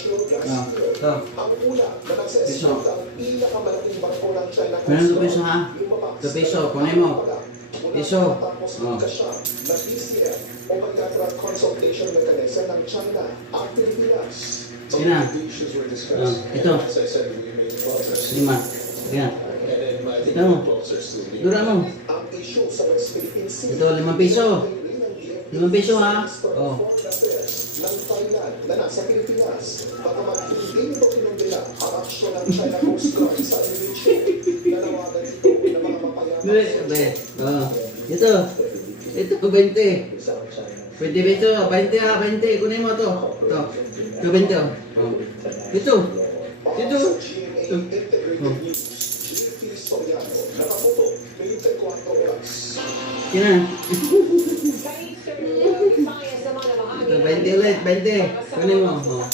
Ito. Piso. Meron 2 piso ha? 2 piso. Kunin mo. Piso. Oh. Sige na. Oh. Ito. 5. Yan. Ito mo. Dura mo. Ito, 5 piso. 5 piso ha? Oh. ng Thailand na nasa Pilipinas. Bagamat hindi nito kinumbila ang aksyon ng China Coast Guard sa Indonesia. Nanawagan ito ng mga mapayapa. Oh. Ito. Ito, 20. 20 peso. 20 ha, 20. Kunin mo to. Ito. Ito, 20. Oh. Ito. Ito. Oh. Yan na. Ito, 20 ulit. 20. Kunin mo. Oh.